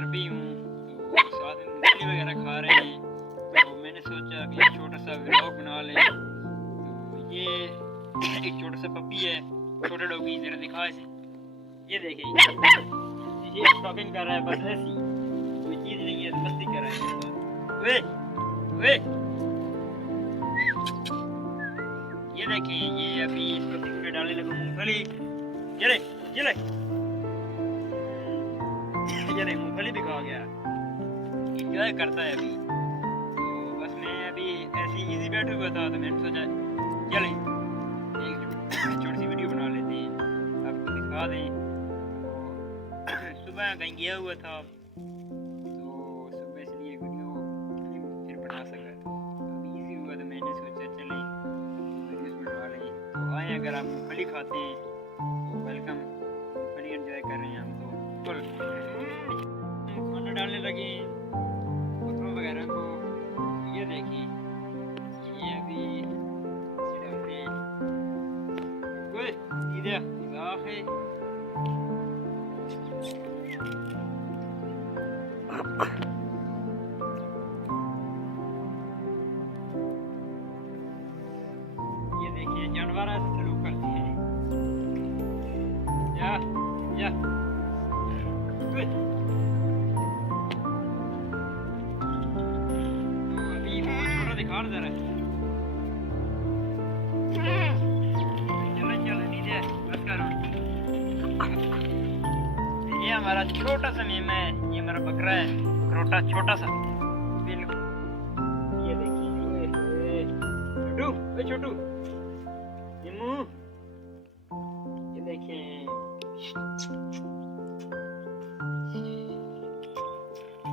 घर पे ही हूँ, तो साथ में मूंगफली वगैरह खा रहे हैं। तो मैंने सोचा कि एक छोटा सा व्लॉग बना लें। तो ये एक छोटा सा पपी है, छोटा डॉगी, जरा दिखा इसे। ये देखिए ये स्टॉकिंग कर रहा है, बस ऐसी कोई चीज़ नहीं है, मस्ती कर रहा है। वे वे ये देखें, ये अभी इसको सिंग में डालने लगा मूंगफली। ये ले मूंगफली भी खा गया, इंजॉय करता है अभी। तो बस मैं अभी ऐसे इजी बैठा हुआ था, तो मैंने सोचा चलें एक छोटी सी वीडियो बना लेते हैं, आपको दिखा दें। तो सुबह कहीं गया हुआ था, तो सुबह इसलिए वीडियो फिर बना सका, तो अभी इजी हुआ, तो मैंने सोचा चलें वीडियोस बना लें। तो आए, अगर आप मूंगफली खाते हैं तो वेलकम, मूंगफली एंजॉय कर रहे हैं हम तो फुल। खाना डालने लगे बकरों वगैरह को। ये देखिए ये अभी डालते हैं कोई इधर इजाफ है। ये देखिए जानवर ऐसे सलूक करते हैं। या दिखा जरा, चलो नीचे बस करो। ये हमारा छोटा सा मेमना है, ये हमारा बकरा है, बकरोटा छोटा सा बिल्कुल। ये देखिए छोटू छोटू निम्मू, ये देखें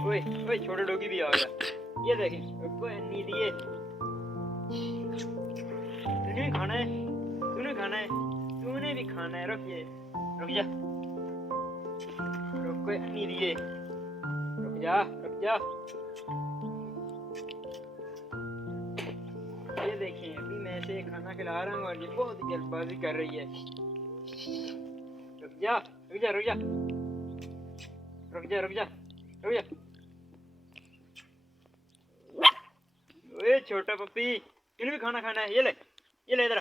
ओए ओए छोटा डॉगी भी आ गया। ये देखें नींद, ये तूने भी खाना है, तूने भी खाना है। रुक जा रुक, कोई नींद, ये रुक जा। ये देखें अभी मैं इसे खाना खिला रहा हूँ और ये बहुत जल्दबाजी कर रही है। रुक जा। ओए छोटा पप्पी, तूने भी खाना है। ये ले इधर।